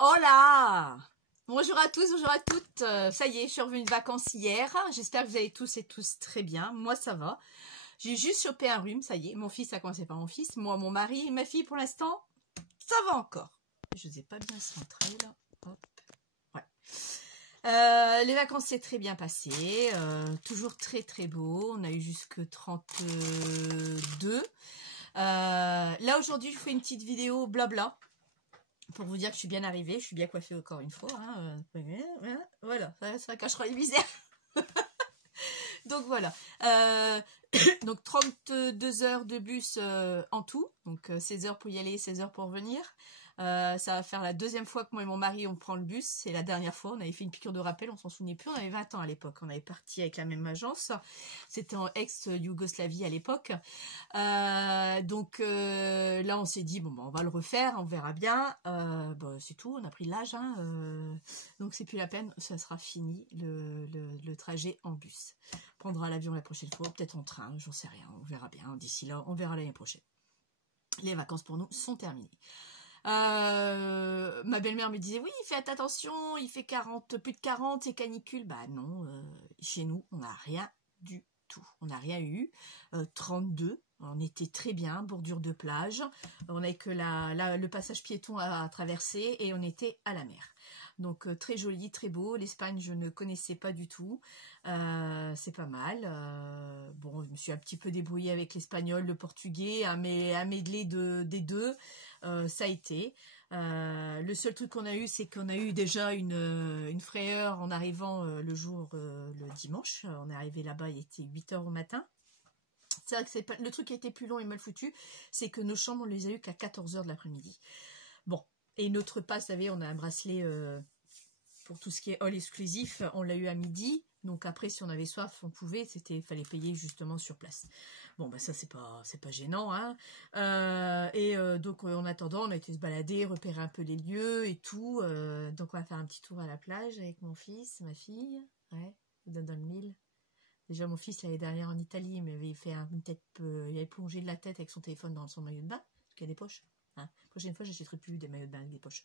Hola! Bonjour à tous, bonjour à toutes. Ça y est, je suis revenue de vacances hier. J'espère que vous allez tous et tous très bien. Moi, ça va. J'ai juste chopé un rhume, ça y est. Mon fils a commencé par mon fils. Moi, mon mari et ma fille, pour l'instant, ça va encore. Je ne sais pas bien centrer, là. Hop. Ouais. Les vacances s'est très bien passées. Toujours très, très beau. On a eu jusque 32. Là, aujourd'hui, je fais une petite vidéo blabla. Pour vous dire que je suis bien arrivée, je suis bien coiffée encore une fois. Hein, voilà, ça cachera les misères. Donc voilà. Donc 32 heures de bus en tout. Donc 16 heures pour y aller, 16 heures pour revenir. Ça va faire la deuxième fois que moi et mon mari on prend le bus. C'est la dernière fois, on avait fait une piqûre de rappel, on s'en souvenait plus, on avait 20 ans à l'époque. On avait parti avec la même agence. C'était en ex-Yougoslavie à l'époque. Donc là on s'est dit, bon, on va le refaire, on verra bien. Bon, c'est tout, on a pris l'âge. Hein, donc c'est plus la peine, ça sera fini le trajet en bus. On prendra l'avion la prochaine fois, peut-être en train, j'en sais rien, on verra bien. D'ici là, on verra l'année prochaine. Les vacances pour nous sont terminées. Ma belle-mère me disait oui, faites attention, il fait 40, plus de 40, c'est canicule. Bah non, chez nous, on n'a rien du tout. On n'a rien eu. 32, on était très bien, bordure de plage. On n'avait que le passage piéton à traverser et on était à la mer. Donc très joli, très beau. L'Espagne, je ne connaissais pas du tout. C'est pas mal. Bon, je me suis un petit peu débrouillée avec l'espagnol, le portugais, un medley des deux. Ça a été. Le seul truc qu'on a eu, c'est qu'on a eu déjà une frayeur en arrivant le dimanche. On est arrivé là-bas, il était 8h au matin. C'est vrai que le truc qui était plus long et mal foutu, c'est que nos chambres, on les a eu qu'à 14h de l'après-midi. Bon, et notre passe, vous savez, on a un bracelet pour tout ce qui est all exclusif, on l'a eu à midi. Donc après, si on avait soif, on pouvait, fallait payer justement sur place. Bon, bah ça, c'est pas gênant, hein. Donc, en attendant, on a été se balader, repérer un peu les lieux et tout. Donc, on va faire un petit tour à la plage avec mon fils, ma fille. Ouais, dans le mille. Déjà, mon fils, l'année dernière en Italie, il m'avait fait il avait plongé de la tête avec son téléphone dans son maillot de bain, parce qu'il y a des poches. Hein. Prochaine fois, j'achèterai plus des maillots de bain avec des poches.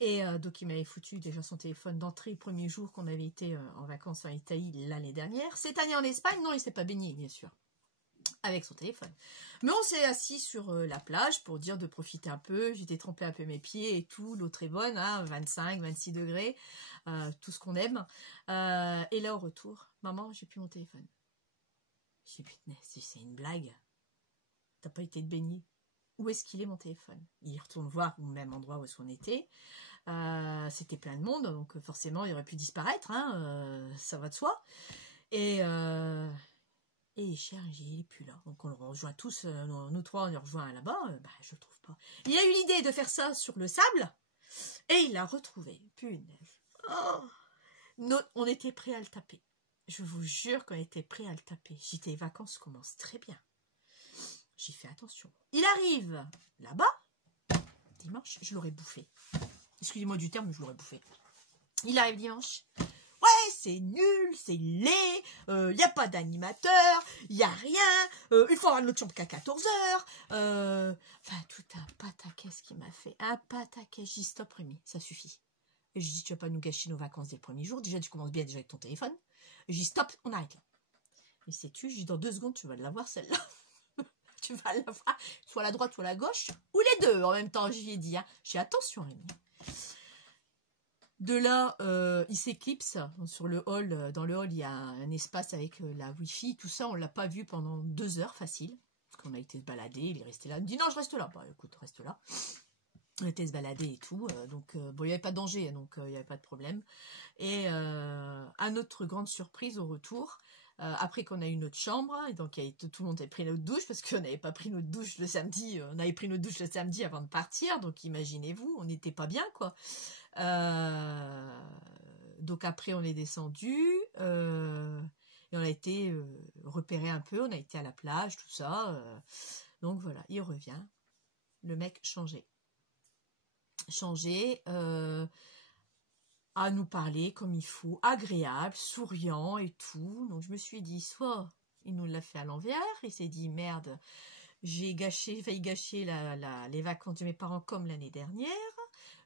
Et donc, il m'avait foutu déjà son téléphone d'entrée le premier jour qu'on avait été en vacances en Italie l'année dernière. Cette année en Espagne, non, il s'est pas baigné, bien sûr, avec son téléphone. Mais on s'est assis sur la plage pour dire de profiter un peu. J'étais trempé un peu mes pieds et tout. L'eau très bonne, hein, 25, 26 degrés, tout ce qu'on aime. Et là, au retour, maman, j'ai plus mon téléphone. J'ai dit, putain, c'est une blague. T'as pas été te baigner. Où est-ce qu'il est mon téléphone? Il retourne voir au même endroit où on était. C'était plein de monde, donc forcément il aurait pu disparaître, hein, ça va de soi. Et cher, il est plus là. Donc on le rejoint tous, nous trois on le rejoint là-bas, bah, je le trouve pas. Il a eu l'idée de faire ça sur le sable, et il l'a retrouvé. Punaise. Oh, on était prêts à le taper. Je vous jure qu'on était prêts à le taper. J'étais les vacances commencent très bien. J'ai fait attention. Il arrive là-bas, dimanche, je l'aurais bouffé. Excusez-moi du terme, mais je l'aurais bouffé. Il arrive dimanche. Ouais, c'est nul, c'est laid, il n'y a pas d'animateur, il n'y a rien, il faut avoir notre chambre qu'à 14h. Enfin, tout un pataquès qu'il m'a fait. Un pataquès. J'ai dit stop, Rémi, ça suffit. Et je dis, tu vas pas nous gâcher nos vacances dès le premier jour. Déjà, tu commences bien déjà avec ton téléphone. Et je dis, stop, on arrête là. Et sais-tu, je dis, dans 2 secondes, tu vas l'avoir celle-là. Tu vas l'avoir, soit à la droite, soit à la gauche, ou les deux en même temps, j'y ai dit. Hein. J'ai attention, Rémi. De là, il s'éclipse sur le hall. Dans le hall, il y a un espace avec la Wi-Fi. Tout ça, on l'a pas vu pendant 2 heures facile. Parce qu'on a été se balader, il est resté là. Il me dit non, je reste là. Bah écoute, reste là. On était se balader et tout. Donc, bon, il n'y avait pas de danger, donc il n'y avait pas de problème. Et à notre grande surprise au retour, après qu'on a eu notre chambre, et donc tout le monde avait pris notre douche, parce qu'on n'avait pas pris notre douche le samedi. On avait pris notre douche le samedi avant de partir. Donc, imaginez-vous, on n'était pas bien, quoi. Donc après on est descendu et on a été repérer un peu, on a été à la plage, tout ça. Donc voilà, il revient, le mec changé à nous parler comme il faut, agréable, souriant et tout. Donc je me suis dit, soit il nous l'a fait à l'envers, il s'est dit merde, j'ai failli gâcher les vacances de mes parents comme l'année dernière.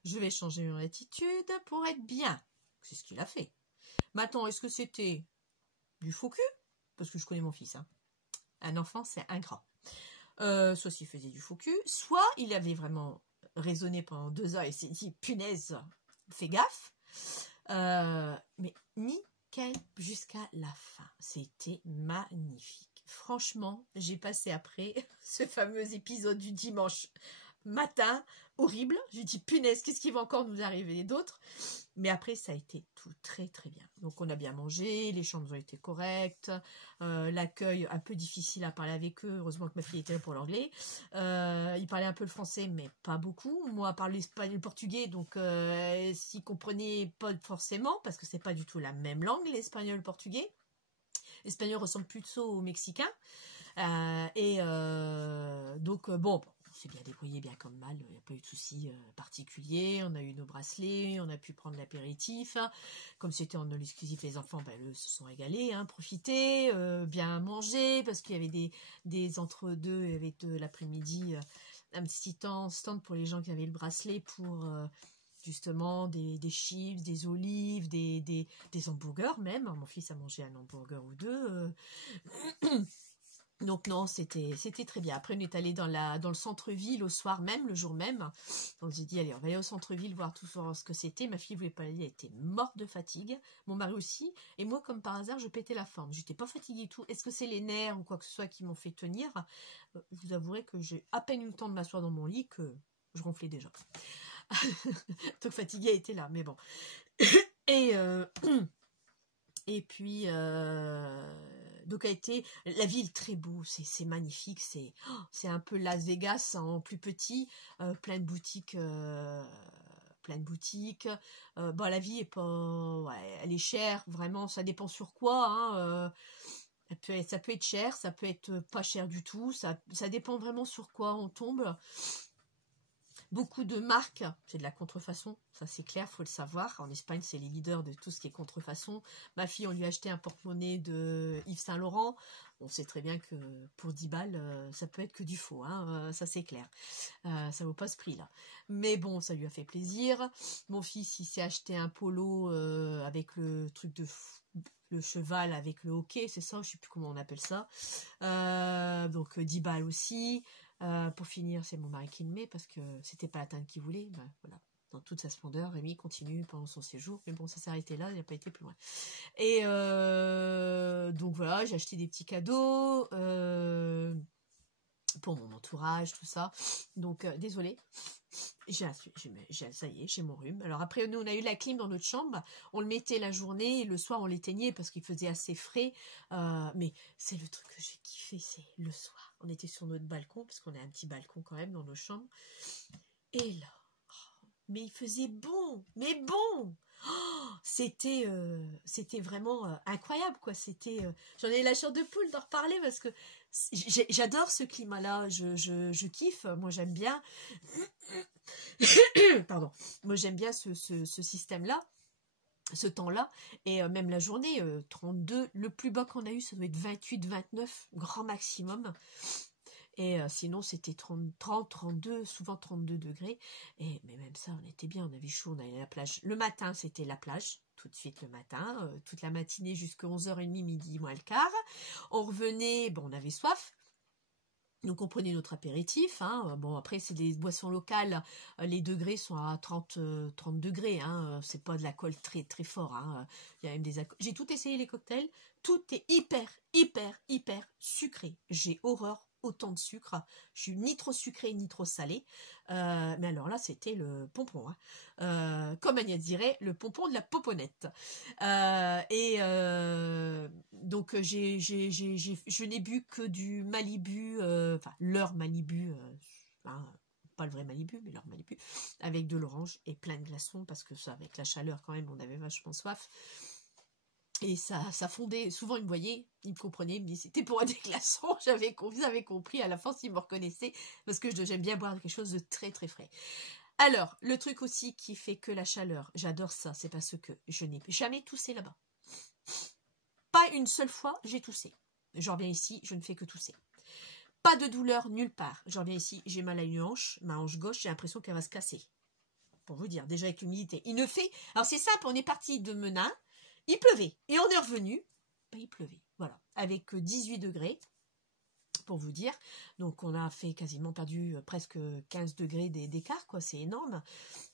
je vais changer mon attitude pour être bien. C'est ce qu'il a fait. Maintenant, est-ce que c'était du faux cul? Parce que je connais mon fils. Hein. Un enfant, c'est ingrat. Soit s'il faisait du faux cul, soit il avait vraiment raisonné pendant 2 heures et s'est dit, punaise, fais gaffe. Mais nickel jusqu'à la fin. C'était magnifique. Franchement, j'ai passé après ce fameux épisode du dimanche matin, horrible. Je dis, punaise, qu'est-ce qui va encore nous arriver d'autre? Mais après, ça a été tout très très bien. Donc on a bien mangé, les chambres ont été correctes, l'accueil un peu difficile à parler avec eux, heureusement que ma fille était là pour l'anglais. Ils parlaient un peu le français, mais pas beaucoup. Moi, je parle l'espagnol et le portugais, donc s'ils comprenaient pas forcément, parce que c'est pas du tout la même langue, l'espagnol et le portugais. L'espagnol ressemble plutôt au mexicain. Donc, bon, on s'est bien débrouillé, bien comme mal, il n'y a pas eu de soucis particuliers, on a eu nos bracelets, on a pu prendre l'apéritif, comme c'était en all exclusif, les enfants eux, se sont régalés, hein, profiter, bien manger, parce qu'il y avait des entre-deux, il y avait de l'après-midi, un petit stand pour les gens qui avaient le bracelet pour... justement des chips, des olives, des hamburgers même. Mon fils a mangé un hamburger ou deux. Donc non, c'était très bien. Après, on est allé dans le centre-ville au soir même, le jour même. Donc j'ai dit, allez, on va aller au centre-ville voir tout ce que c'était. Ma fille voulait pas aller, elle était morte de fatigue. Mon mari aussi. Et moi, comme par hasard, je pétais la forme. J'étais pas fatiguée du tout. Est-ce que c'est les nerfs ou quoi que ce soit qui m'ont fait tenir? Je vous avouerai que j'ai à peine eu le temps de m'asseoir dans mon lit que je ronflais déjà. Donc fatiguée était là, mais bon. Et puis donc a été la ville très beau, c'est magnifique, c'est un peu Las Vegas en plus petit, plein de boutiques. Bon, la vie est pas, ouais, elle est chère, vraiment, ça dépend sur quoi. Hein, ça peut être cher, ça peut être pas cher du tout, ça dépend vraiment sur quoi on tombe. Beaucoup de marques, c'est de la contrefaçon, ça c'est clair, faut le savoir. En Espagne, c'est les leaders de tout ce qui est contrefaçon. Ma fille, on lui a acheté un porte-monnaie de Yves Saint Laurent. On sait très bien que pour 10 balles, ça peut être que du faux, hein, ça c'est clair. Ça vaut pas ce prix-là. Mais bon, ça lui a fait plaisir. Mon fils, il s'est acheté un polo avec le truc de le cheval avec le hockey, c'est ça, je sais plus comment on appelle ça. Donc 10 balles aussi. Pour finir, c'est mon mari qui le met parce que c'était pas la teinte qu'il voulait. Ben, voilà. Dans toute sa splendeur, Rémi continue pendant son séjour, mais bon, ça s'est arrêté là, il n'a pas été plus loin. Et donc voilà, j'ai acheté des petits cadeaux pour mon entourage, tout ça. Donc désolée, ça y est, j'ai mon rhume. Alors après, nous, on a eu la clim dans notre chambre. On le mettait la journée et le soir, on l'éteignait parce qu'il faisait assez frais. Mais c'est le truc que j'ai kiffé, c'est le soir. On était sur notre balcon, parce qu'on a un petit balcon quand même dans nos chambres. Et là, mais il faisait bon, mais bon. C'était vraiment incroyable, quoi. J'en ai la chair de poule d'en reparler parce que j'adore ce climat-là. Je kiffe. Moi, j'aime bien. Pardon. Moi, j'aime bien ce système-là. Ce temps-là, et même la journée, 32, le plus bas qu'on a eu, ça doit être 28, 29, grand maximum. Et sinon, c'était 30, 32, souvent 32 degrés. Mais même ça, on était bien, on avait chaud, on allait à la plage. Le matin, c'était la plage, tout de suite le matin, toute la matinée jusqu'à 11h30, midi, moins le quart. On revenait, bon, on avait soif. Donc on prenait notre apéritif, hein. Bon après c'est des boissons locales, les degrés sont à 30 degrés, hein. C'est pas de l'alcool très très fort, hein. Il y a même des j'ai tout essayé les cocktails, tout est hyper sucré. J'ai horreur autant de sucre, je suis ni trop sucrée ni trop salée, mais alors là c'était le pompon, hein. Comme Agnès dirait, le pompon de la poponnette. Donc je n'ai bu que du Malibu, enfin leur Malibu, hein, pas le vrai Malibu, mais leur Malibu, avec de l'orange et plein de glaçons, parce que ça, avec la chaleur quand même, on avait vachement soif. Et ça fondait, souvent ils me voyaient, ils me comprenaient, ils me disaient c'était pour des glaçons, vous avez compris, à la fin s'ils me reconnaissaient, parce que j'aime bien boire quelque chose de très très frais. Alors, le truc aussi qui fait que la chaleur, j'adore ça, c'est parce que je n'ai jamais toussé là-bas. Pas une seule fois, j'ai toussé. Je reviens ici, je ne fais que tousser. Pas de douleur nulle part. Je reviens ici, j'ai mal à une hanche, ma hanche gauche, j'ai l'impression qu'elle va se casser. pour vous dire, déjà avec l'humidité. Il ne fait... Alors c'est simple, on est parti de Menin, il pleuvait. Et on est revenu, ben, il pleuvait. Voilà, avec 18 degrés, pour vous dire. Donc on a fait quasiment perdu presque 15 degrés d'écart, quoi, c'est énorme.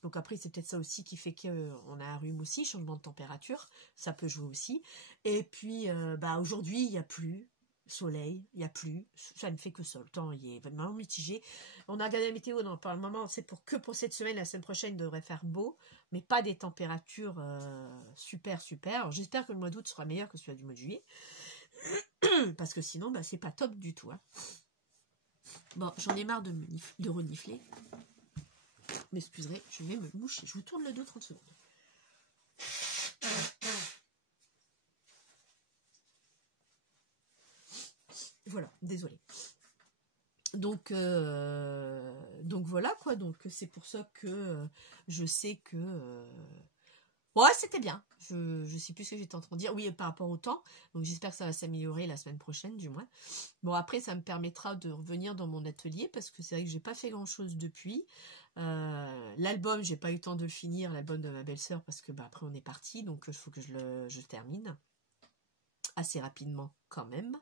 Donc après, c'est peut-être ça aussi qui fait qu'on a un rhume aussi, changement de température, ça peut jouer aussi. Et puis, bah, aujourd'hui, il n'y a plus soleil, il n'y a plus, ça ne fait que ça. Le temps il est vraiment mitigé. On a regardé la météo, non, pour le moment, c'est pour cette semaine, la semaine prochaine, il devrait faire beau, mais pas des températures super. Alors, j'espère que le mois d'août sera meilleur que celui du mois de juillet, parce que sinon, bah, c'est pas top du tout. Hein. Bon, j'en ai marre de renifler. M'excuserez, je vais me moucher. Je vous tourne le dos 30 secondes. Voilà, désolé. Donc voilà quoi. Donc c'est pour ça que je sais que ouais, c'était bien. Je sais plus ce que j'étais en train de dire. Oui, par rapport au temps. Donc j'espère que ça va s'améliorer la semaine prochaine, du moins. Bon, après, ça me permettra de revenir dans mon atelier parce que c'est vrai que j'ai pas fait grand chose depuis. L'album, j'ai pas eu le temps de le finir, l'album de ma belle-sœur, parce que bah, après on est parti, donc il faut que je termine assez rapidement quand même.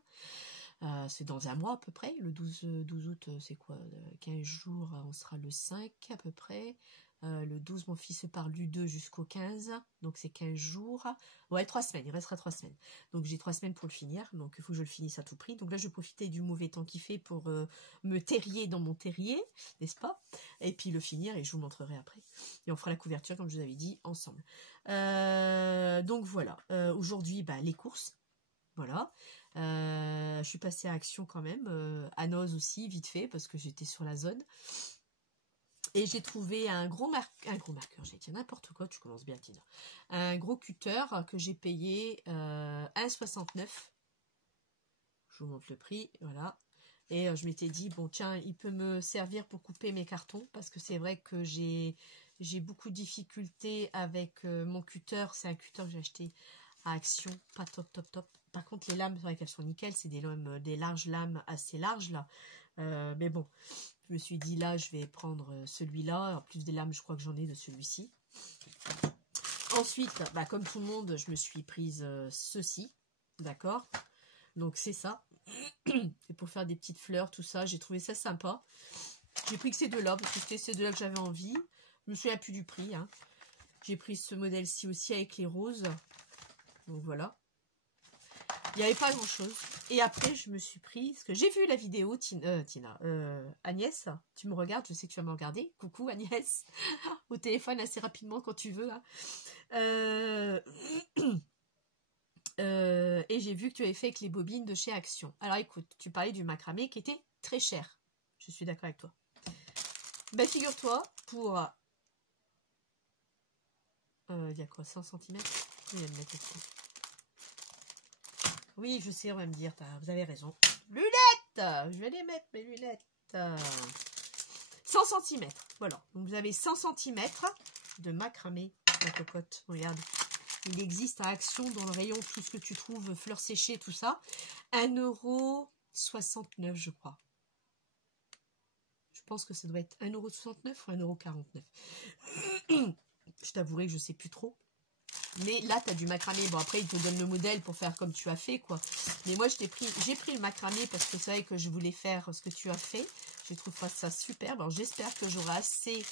C'est dans un mois à peu près, le 12 août, c'est quoi 15 jours, on sera le 5 à peu près. Le 12, mon fils part du 2 jusqu'au 15, donc c'est 15 jours. Ouais, 3 semaines, il restera 3 semaines. Donc j'ai 3 semaines pour le finir, donc il faut que je le finisse à tout prix. Donc là, je vais profiter du mauvais temps qu'il fait pour me terrier dans mon terrier, n'est-ce pas? Et puis le finir, et je vous montrerai après. Et on fera la couverture, comme je vous avais dit, ensemble. Donc voilà, aujourd'hui, bah, les courses, voilà. Je suis passée à Action quand même, à Noz aussi, vite fait, parce que j'étais sur la zone. Et j'ai trouvé un gros marqueur, j'ai dit n'importe quoi, tu commences bien Tina. Un gros cutter que j'ai payé 1,69. Je vous montre le prix, voilà. Et je m'étais dit, bon tiens, il peut me servir pour couper mes cartons, parce que c'est vrai que j'ai beaucoup de difficultés avec mon cutter. C'est un cutter que j'ai acheté à Action, pas top. Par contre, les lames, c'est vrai qu'elles sont nickel, c'est des larges lames assez larges là. Mais bon, je me suis dit là, je vais prendre celui-là. En plus des lames, je crois que j'en ai de celui-ci. Ensuite, bah, comme tout le monde, je me suis prise ceci, d'accord. Donc c'est ça. C'est pour faire des petites fleurs, tout ça. J'ai trouvé ça sympa. J'ai pris que ces deux-là, parce que c'était ces deux-là que j'avais envie. Je me souviens plus du prix. Hein. J'ai pris ce modèle-ci aussi avec les roses. Donc voilà. Il n'y avait pas grand chose. Et après, je me suis pris, parce que j'ai vu la vidéo, Agnès, tu me regardes, je sais que tu vas me regarder. Coucou Agnès, au téléphone assez rapidement quand tu veux. Hein. Et j'ai vu que tu avais fait avec les bobines de chez Action. Alors écoute, tu parlais du macramé qui était très cher. Je suis d'accord avec toi. Ben figure-toi, pour... il y a quoi, 100 cm? Je vais le mettre ici. Oui, je sais, on va me dire, vous avez raison. Lunettes! Je vais les mettre, mes lunettes. 100 cm, voilà. Donc vous avez 100 cm de macramé, la cocotte. Regarde, il existe à Action dans le rayon tout ce que tu trouves, fleurs séchées, tout ça. 1,69 €, je crois. Je pense que ça doit être 1,69 € ou 1,49 €. Je t'avouerai que je ne sais plus trop. Mais là, tu as du macramé. Bon, après, il te donne le modèle pour faire comme tu as fait, quoi. Mais moi, j'ai pris le macramé parce que c'est vrai que je voulais faire ce que tu as fait. Je trouve ça superbe. Alors, j'espère que j'aurai assez.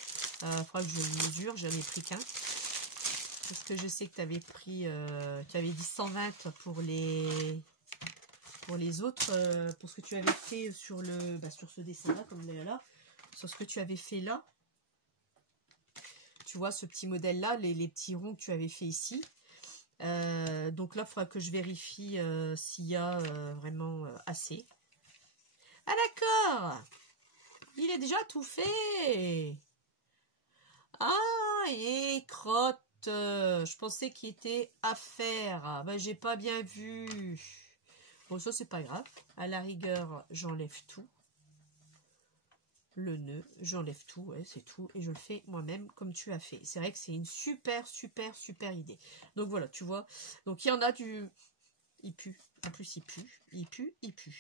Il faudra que je le mesure. J'en ai pris qu'un. Parce que je sais que tu avais pris... tu avais dit 120 pour les autres. Pour ce que tu avais fait sur ce dessin-là, comme là. Sur ce que tu avais fait là. Tu vois, ce petit modèle-là, les petits ronds que tu avais fait ici. Donc là, il faudra que je vérifie s'il y a vraiment assez. Ah d'accord! Il est déjà tout fait! Ah, et crotte! Je pensais qu'il était à faire. Ben, j'ai pas bien vu. Bon, ça, c'est pas grave. À la rigueur, j'enlève tout. Le nœud, j'enlève tout, ouais, c'est tout, et je le fais moi-même comme tu as fait. C'est vrai que c'est une super idée. Donc voilà, tu vois, donc il y en a du... Il pue, en plus il pue.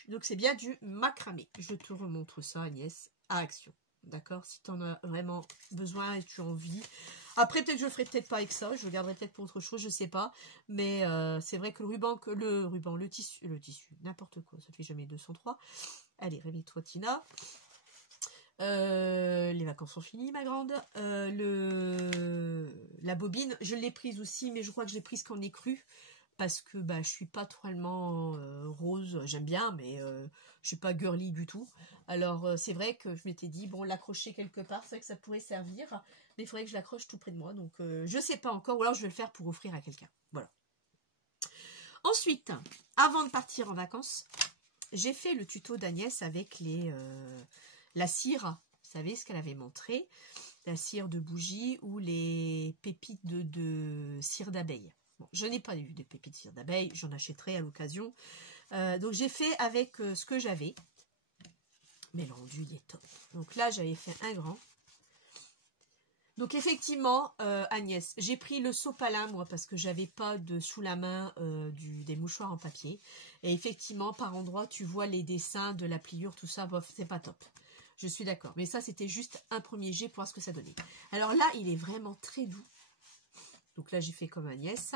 Donc c'est bien du macramé. Je te remontre ça, Agnès, à Action. d'accord? Si tu en as vraiment besoin et tu as envie. Après, peut-être je le ferai peut-être pas avec ça, je le garderai peut-être pour autre chose, je sais pas. Mais c'est vrai que le tissu, n'importe quoi, ça fait jamais 203. Allez, réveille-toi, Tina. Les vacances sont finies, ma grande. La bobine, je l'ai prise aussi, mais je crois que je l'ai prise qu'en écru. Parce que bah, je suis pas totalement rose, j'aime bien, mais je suis pas girly du tout. Alors c'est vrai que je m'étais dit, bon, l'accrocher quelque part, c'est vrai que ça pourrait servir, mais il faudrait que je l'accroche tout près de moi. Donc je sais pas encore, ou alors je vais le faire pour offrir à quelqu'un. Voilà. Ensuite, avant de partir en vacances, j'ai fait le tuto d'Agnès avec la cire. Vous savez ce qu'elle avait montré, la cire de bougie ou les pépites de cire d'abeille. Bon, je n'ai pas eu de pépites de cire d'abeille, j'en achèterai à l'occasion. Donc j'ai fait avec ce que j'avais. Mais le rendu, il est top. Donc là, j'avais fait un grand. Donc effectivement, Agnès, j'ai pris le sopalin, moi, parce que j'avais pas de sous la main des mouchoirs en papier. Et effectivement, par endroits, tu vois les dessins de la pliure, tout ça, bof, c'est pas top. Je suis d'accord. Mais ça, c'était juste un premier jet pour voir ce que ça donnait. Alors là, il est vraiment très doux. Donc là, j'ai fait comme Agnès.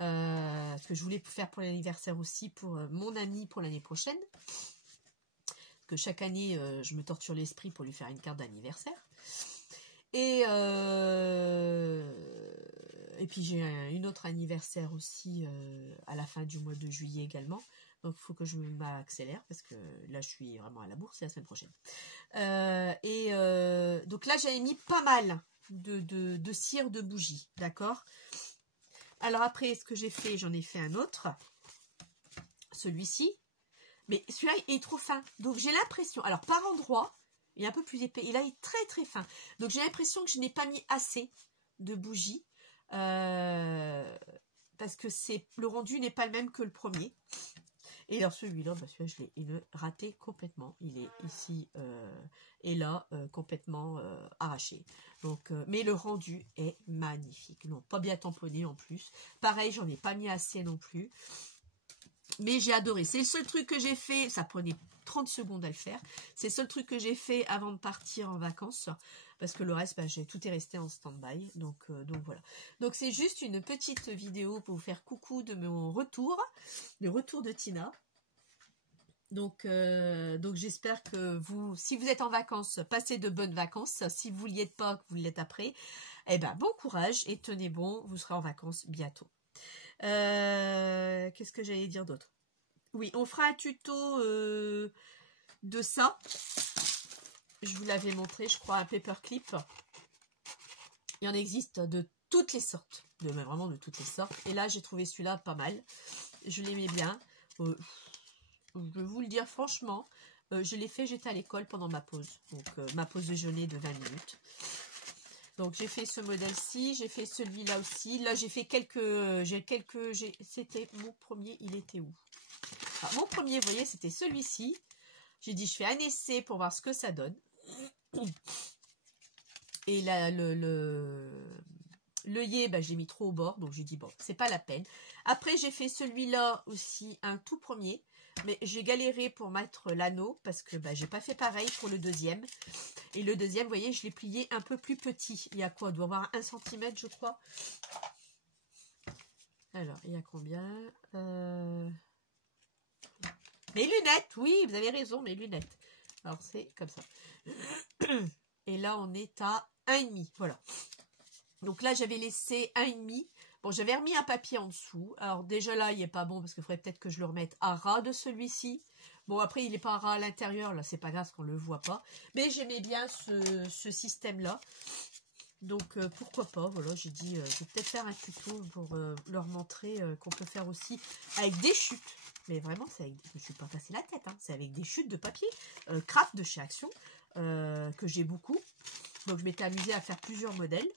Ce que je voulais faire pour l'anniversaire aussi, pour mon ami pour l'année prochaine. Parce que chaque année, je me torture l'esprit pour lui faire une carte d'anniversaire. Et puis j'ai une autre anniversaire aussi à la fin du mois de juillet également. Donc il faut que je m'accélère parce que là je suis vraiment à la bourse, c'est la semaine prochaine. Donc là j'avais mis pas mal de cire de bougie, d'accord? Alors après ce que j'ai fait, j'en ai fait un autre. Celui-ci. Mais celui-là est trop fin. Donc j'ai l'impression, alors par endroit, il est un peu plus épais. Et là, il est très très fin. Donc j'ai l'impression que je n'ai pas mis assez de bougies. Parce que le rendu n'est pas le même que le premier. Et alors celui-là, bah celui-là, je l'ai raté complètement. Il est ici et là, complètement arraché. Donc, mais le rendu est magnifique. Non, pas bien tamponné en plus. Pareil, j'en ai pas mis assez non plus. Mais j'ai adoré. C'est le seul truc que j'ai fait. Ça prenait 30 secondes à le faire. C'est le seul truc que j'ai fait avant de partir en vacances. Parce que le reste, bah, tout est resté en stand-by. Donc voilà. Donc c'est juste une petite vidéo pour vous faire coucou de mon retour. Le retour de Tina. Donc j'espère que vous, si vous êtes en vacances, passez de bonnes vacances. Si vous n'y êtes pas, que vous l'êtes après, eh ben bon courage et tenez bon. Vous serez en vacances bientôt. Qu'est-ce que j'allais dire d'autre? Oui, on fera un tuto de ça. Je vous l'avais montré, je crois, un paperclip. Il y en existe de toutes les sortes. Vraiment de toutes les sortes. Et là, j'ai trouvé celui-là pas mal. Je l'aimais bien. Je vais vous le dire franchement. Je l'ai fait, j'étais à l'école pendant ma pause. Donc, ma pause déjeuner de 20 minutes. Donc j'ai fait ce modèle-ci, j'ai fait celui-là aussi. Là j'ai fait c'était mon premier, il était où? Alors, mon premier, vous voyez, c'était celui-ci. J'ai dit je fais un essai pour voir ce que ça donne. Et là le yé, bah, je l'ai mis trop au bord, donc j'ai dit bon, c'est pas la peine. Après j'ai fait celui-là aussi, un tout premier. Mais j'ai galéré pour mettre l'anneau parce que bah, j'ai pas fait pareil pour le deuxième. Et le deuxième, vous voyez, je l'ai plié un peu plus petit. Il y a quoi? Il doit avoir 1 cm, je crois. Alors, il y a combien? Mes lunettes, oui, vous avez raison, mes lunettes. Alors, c'est comme ça. Et là, on est à 1,5. Voilà. Donc là, j'avais laissé 1,5. Bon, j'avais remis un papier en dessous. Alors déjà là, il n'est pas bon parce qu'il faudrait peut-être que je le remette à ras de celui-ci. Bon, après, il n'est pas à ras à l'intérieur. Là, c'est pas grave parce qu'on ne le voit pas. Mais j'aimais bien ce système-là. Donc, pourquoi pas. Voilà, j'ai dit, je vais peut-être faire un tuto pour leur montrer qu'on peut faire aussi avec des chutes. Mais vraiment, c'est avec, je ne me suis pas cassé la tête. Hein, c'est avec des chutes de papier. Craft de chez Action, que j'ai beaucoup. Donc, je m'étais amusée à faire plusieurs modèles.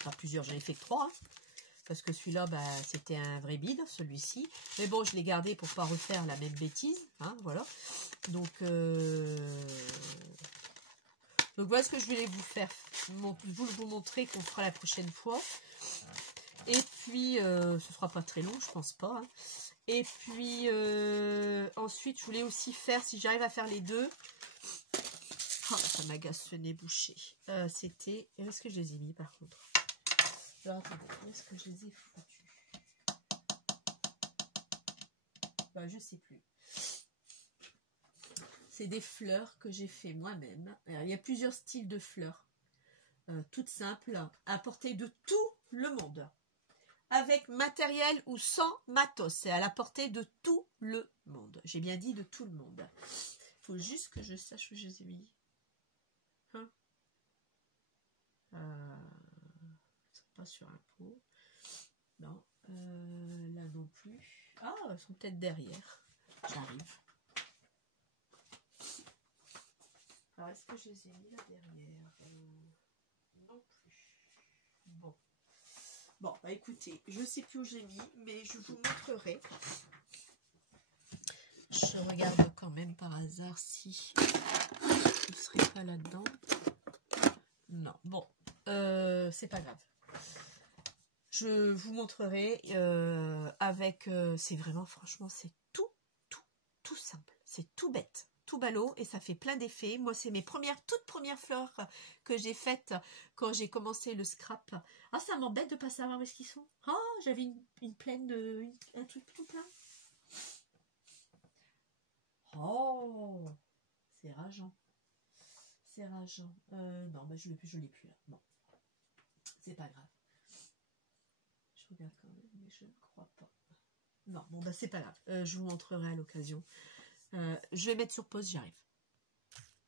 Enfin, plusieurs, j'en ai fait que 3. Hein, parce que celui-là, bah, c'était un vrai bide, celui-ci. Mais bon, je l'ai gardé pour pas refaire la même bêtise. Hein, voilà. Donc voilà ce que je voulais vous faire. Vous montrer qu'on fera la prochaine fois. Et puis, ce sera pas très long, je pense pas. Hein. Et puis, ensuite, je voulais aussi faire, si j'arrive à faire les deux, Oh, ça m'agace ce nez bouché. C'était... Où est-ce que je les ai mis par contre? Alors attendez, où est-ce que je les ai foutus? Bah, je sais plus. C'est des fleurs que j'ai fait moi-même. Il y a plusieurs styles de fleurs. Toutes simples, à portée de tout le monde. Avec matériel ou sans matos. C'est à la portée de tout le monde. J'ai bien dit de tout le monde. Il faut juste que je sache où je les ai mis. Hein, ils sont pas sur un pot. Non. Là non plus. Ah, elles sont peut-être derrière. J'arrive. Alors, est-ce que je les ai mis là derrière? Non plus. Bon. Bon, bah écoutez, je ne sais plus où j'ai mis, mais je vous montrerai. Je regarde quand même par hasard si je ne serais pas là-dedans. Non, bon, c'est pas grave. Je vous montrerai avec... c'est vraiment, franchement, c'est tout simple. C'est tout bête, tout ballot, et ça fait plein d'effets. Moi, c'est mes toutes premières fleurs que j'ai faites quand j'ai commencé le scrap. Ah, ça m'embête de ne pas savoir où est-ce qu'ils sont. Ah, j'avais une pleine de... un truc tout plein. Oh, c'est rageant. C'est rageant. Non, bah, je l'ai plus là. Bon, c'est pas grave. Je regarde quand même, mais je ne crois pas. Non, bon, bah, c'est pas grave. Je vous montrerai à l'occasion. Je vais mettre sur pause, j'y arrive.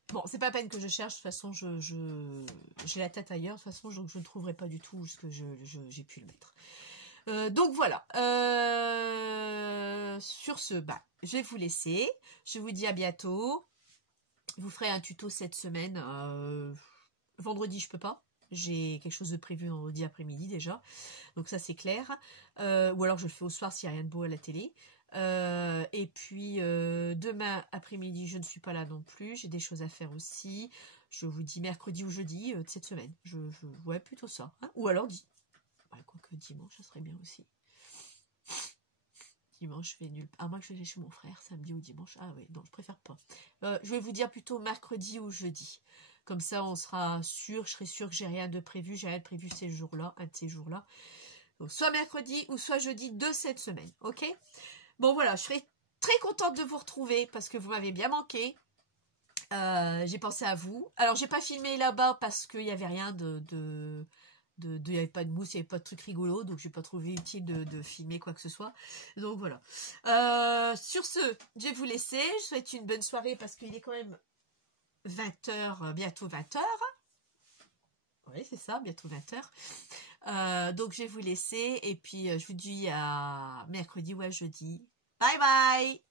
Bon, c'est pas peine que je cherche. De toute façon, j'ai la tête ailleurs. De toute façon, je ne trouverai pas du tout où j'ai pu le mettre. Donc voilà. Sur ce, bah, je vais vous laisser. Je vous dis à bientôt. Je vous ferai un tuto cette semaine. Vendredi, je peux pas. J'ai quelque chose de prévu vendredi après-midi déjà. Donc ça, c'est clair. Ou alors, je le fais au soir s'il n'y a rien de beau à la télé. Et puis, demain après-midi, je ne suis pas là non plus. J'ai des choses à faire aussi. Je vous dis mercredi ou jeudi de cette semaine. Ouais, plutôt ça. Hein, ou alors, ouais, quoique dimanche, ça serait bien aussi. Dimanche, je vais nul. À moins que je vais chez mon frère, samedi ou dimanche. Ah oui, non, je préfère pas. Je vais vous dire plutôt mercredi ou jeudi. Comme ça, on sera sûr, je serai sûre que j'ai rien de prévu. J'ai rien de prévu ces jours-là, un de ces jours-là. Donc, soit mercredi ou soit jeudi de cette semaine. Ok? Bon, voilà, je serai très contente de vous retrouver parce que vous m'avez bien manqué. J'ai pensé à vous. Alors, j'ai pas filmé là-bas parce qu'il n'y avait rien il n'y avait pas de mousse, il n'y avait pas de truc rigolo, donc j'ai pas trouvé utile de filmer quoi que ce soit. Donc voilà. Sur ce, je vais vous laisser. Je vous souhaite une bonne soirée parce qu'il est quand même 20h, bientôt 20h. Oui, c'est ça, bientôt 20h. Donc je vais vous laisser et puis je vous dis à mercredi ou à jeudi. Bye bye!